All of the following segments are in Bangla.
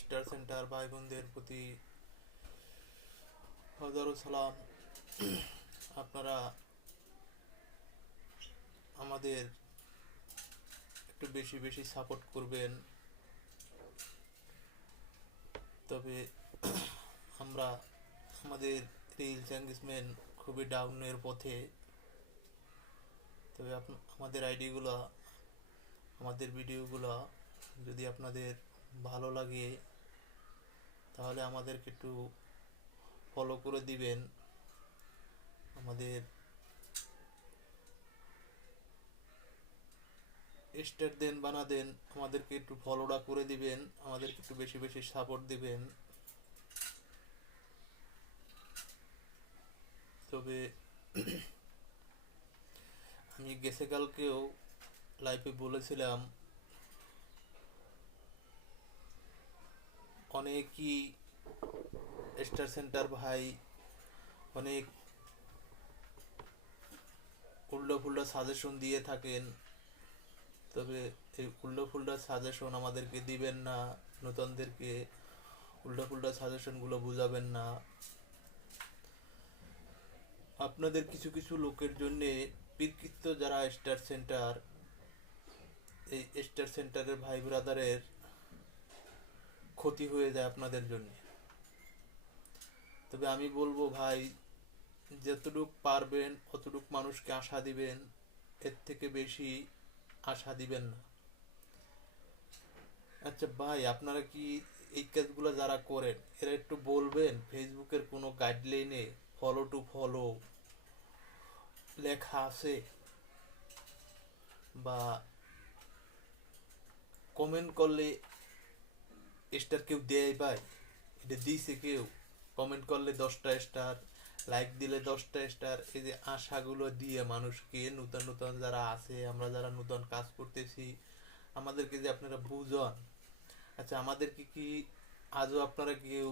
স্টার সেন্টার ভাই বোনদের প্রতি হাজারো সালাম। আপনারা আমাদের একটু বেশি বেশি সাপোর্ট করবেন, তবে আমরা আমাদের রিলস এঙ্গেজমেন্ট খুবই ডাউনের পথে। তবে আমাদের আইডিগুলো, আমাদের ভিডিওগুলো যদি আপনাদের ভালো লাগে তাহলে আমাদেরকে একটু ফলো করে দিবেন। আমাদের স্টার দেন বানা দেন, আমাদেরকে একটু ফলোটা করে দিবেন, আমাদেরকে একটু বেশি বেশি সাপোর্ট দিবেন। তবে আমি গেছে কালকেও লাইভে বলেছিলাম, অনেকই স্টার সেন্টার ভাই অনেক উল্টো ফুল্টো সাজেশন দিয়ে থাকেন। তবে এই উল্টো ফুল্টো সাজেশন আমাদেরকে দিবেন না, নতুনদেরকে উল্টো ফুল্টো সাজেশনগুলো বুঝাবেন না। আপনাদের কিছু কিছু লোকের জন্যে পীরকৃত যারা স্টার সেন্টার, এই স্টার সেন্টারের ভাই ব্রাদারের ক্ষতি হয়ে যায় আপনাদের জন্য। তবে আমি বলবো ভাই, যতটুক পারবেন অতটুক মানুষকে আশা দিবেন, এর থেকে বেশি আশা দিবেন না। আচ্ছা ভাই, আপনারা কি এই কাজগুলো যারা করেন এরা একটু বলবেন ফেসবুকের কোনো গাইডলাইনে ফলো টু ফলো লেখা আছে, বা কমেন্ট করলে স্টার কেউ দেয় ভাই? এটা দিছে কেউ? কমেন্ট করলে 10টা স্টার, লাইক দিলে 10টা স্টার, এই যে আশাগুলো দিয়ে মানুষকে, নতুন নতুন যারা আছে, আমরা যারা নতুন কাজ করতেছি, আমাদেরকে যে আপনারা বুঝান। আচ্ছা, আমাদেরকে কি আজও আপনারা কেউ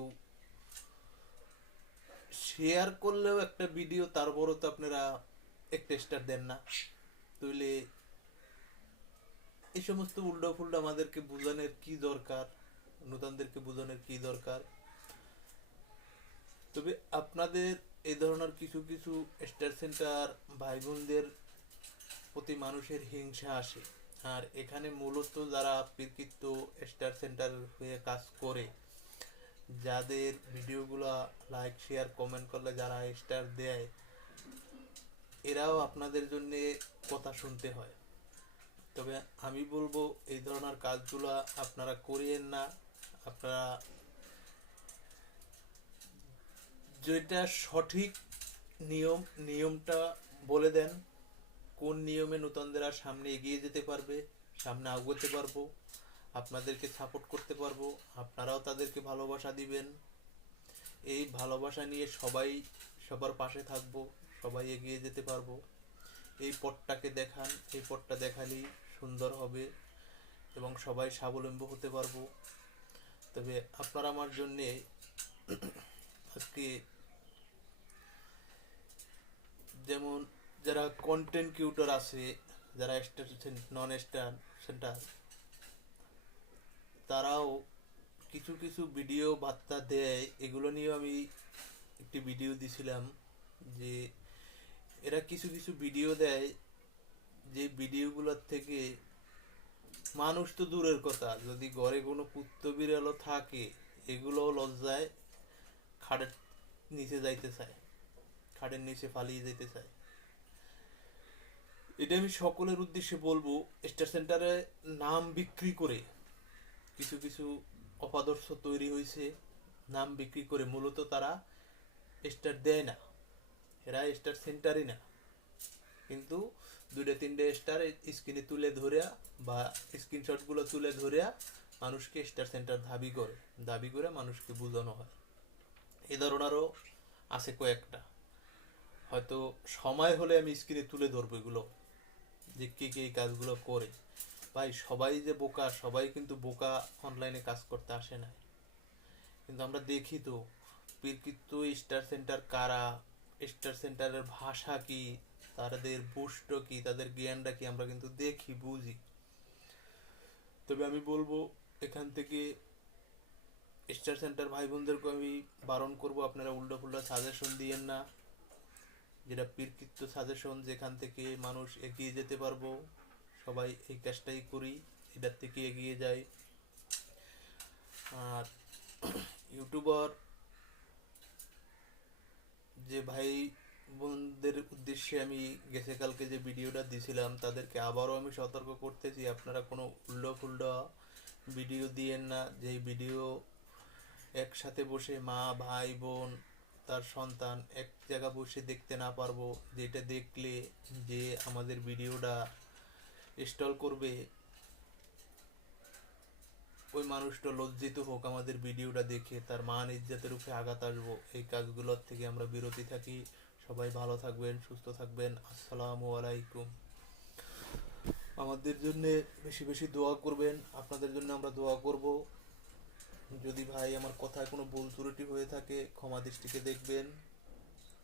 শেয়ার করলেও একটা ভিডিও, তারপরও তো আপনারা একটা স্টার দেন না? তাহলে এই সমস্ত উল্টো ফুল্টো আমাদেরকে বোঝানোর কি দরকার, নতুনদেরকে বোঝানোর কি দরকার? তবে আপনাদের এই ধরনের কিছু কিছু স্টার সেন্টার ভাই বোনদের প্রতি মানুষের হিংসা আসে। আর এখানে মূলত যারা প্রকৃত স্টার সেন্টার হয়ে কাজ করে, যাদের ভিডিওগুলো লাইক শেয়ার কমেন্ট করলে যারা স্টার দেয়, এরাও আপনাদের জন্য কথা শুনতে হয়। তবে আমি বলবো এই ধরনের কাজগুলো আপনারা করিয়েন না। আপনারা যেটা সঠিক নিয়ম, নিয়মটা বলে দেন, কোন নিয়মে নতুনরা সামনে এগিয়ে যেতে পারবে, সামনে আগোতে পারবো, আপনাদেরকে সাপোর্ট করতে পারবো, আপনারাও তাদেরকে ভালোবাসা দিবেন। এই ভালোবাসা নিয়ে সবাই সবার পাশে থাকবো, সবাই এগিয়ে যেতে পারবো। এই পথটাকে দেখান, এই পথটা দেখালেই সুন্দর হবে এবং সবাই স্বাবলম্বী হতে পারবো। তবে আপনারা আমার জন্যে আজকে, যেমন যারা কন্টেন্ট ক্রিয়েটর আছে, যারা স্টার নন স্টার সেন্টার, তারাও কিছু কিছু ভিডিও বার্তা দেয়, এগুলো নিয়েও আমি একটি ভিডিও দিছিলাম। যে এরা কিছু কিছু ভিডিও দেয়, যে ভিডিওগুলোর থেকে মানুষ তো দূরের কথা, যদি ঘরে কোনো কুত্ত বিড়ালও থাকে এগুলোও লজ্জায় খাটের নিচে যাইতে চায়, খাটের নিচে পালিয়ে যেতে চায়। এটা আমি সকলের উদ্দেশ্যে বলবো, স্টার সেন্টারে নাম বিক্রি করে কিছু কিছু অপদর্শ তৈরি হয়েছে। নাম বিক্রি করে মূলত তারা স্টার দেয় না, এরা স্টার সেন্টারই না, কিন্তু দুইটা তিনটে স্টার স্ক্রিনে তুলে ধরে বা স্ক্রিনশটগুলো তুলে ধরে মানুষকে স্টার সেন্টার দাবি করে মানুষকে বোঝানো হয়। এ ধরনেরও আছে কয়েকটা, হয়তো সময় হলে আমি স্ক্রিনে তুলে ধরবো এগুলো, যে কে কে এই কাজগুলো করে। ভাই সবাই যে বোকা, সবাই কিন্তু বোকা অনলাইনে কাজ করতে আসে না। কিন্তু আমরা দেখি তো প্রকৃত স্টার সেন্টার কারা, স্টার সেন্টারের ভাষা কি, তাদের বুষ্ট কি, তাদের জ্ঞানটা কি, আমরা কিন্তু দেখি, বুঝি। তবে আমি বলবো এখান থেকে স্টার সেন্টার ভাই বোনদেরকে আমি বারণ করব, আপনারা উল্টো ফুল্টা সাজেশন দিয়েন না, যেটা পীরকৃত সাজেশন, যেখান থেকে মানুষ এগিয়ে যেতে পারবো। সবাই এই কাজটাই করি, এটার থেকে এগিয়ে যাই। আর ইউটিউবার যে ভাই বোনদের উদ্দেশ্যে আমি গেছে কালকে যে ভিডিওটা দিছিলাম, তাদেরকে আবারও আমি সতর্ক করতেছি, আপনারা কোনো উল্টো ফুল্টা ভিডিও দিয়েন না। যেই ভিডিও একসাথে বসে মা ভাই বোন তার সন্তান এক জায়গা বসে দেখতে না পারবো, যেটা দেখলে যে আমাদের ভিডিওটা ইনস্টল করবে ওই মানুষটা লজ্জিত হোক আমাদের ভিডিওটা দেখে, তার মান ইজ্জতের উপরে আঘাত আসবো। এই কাজগুলোর থেকে আমরা বিরতি থাকি। সবাই ভালো থাকবেন, সুস্থ থাকবেন। আসসালামু আলাইকুম। আমাদের জন্য বেশি বেশি দোয়া করবেন, আপনাদের জন্য আমরা দোয়া করব। যদি ভাই আমার কথায় কোনো ভুল ত্রুটি হয়ে থাকে ক্ষমা দৃষ্টিতে দেখবেন।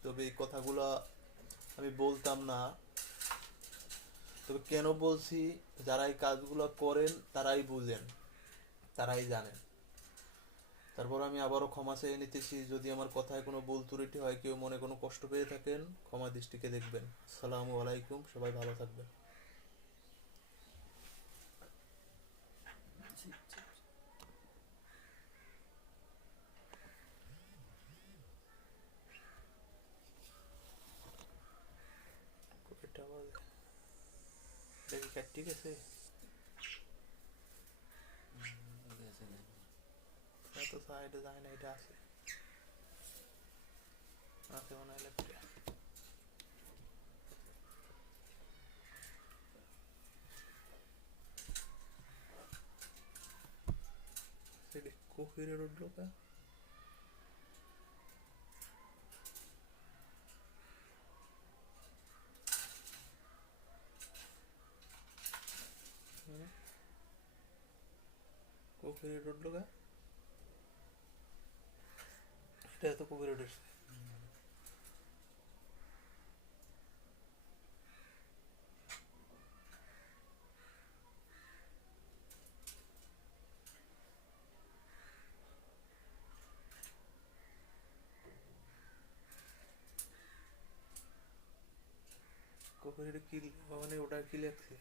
তবে এই কথাগুলো আমি বলতাম না, তবে কেন বলছি, যারা এই কাজগুলো করেন তারাই বুঝেন, তারাই জানেন। তারপর আমি আবারও ক্ষমা চেয়ে নিতেছি, যদি আমার কথায় কোনো ভুল ত্রুটি হয়, কেউ মনে কোনো কষ্ট পেয়ে থাকেন, ক্ষমা দৃষ্টিকে দেখবেন। আসসালামু আলাইকুম, সবাই ভালো থাকবেন। এটা আবার এটা কি ঠিক আছে? এটা তো সাইডে যায় না, এটা আছে আছে মনে হয় লেফটে। সেটা কোকিলের উঠলো কা? কোকিলের উঠলো কা? এটা তো কোকিলের উঠেছে। কোকিলের কি মানে ওটা কি লেখছে?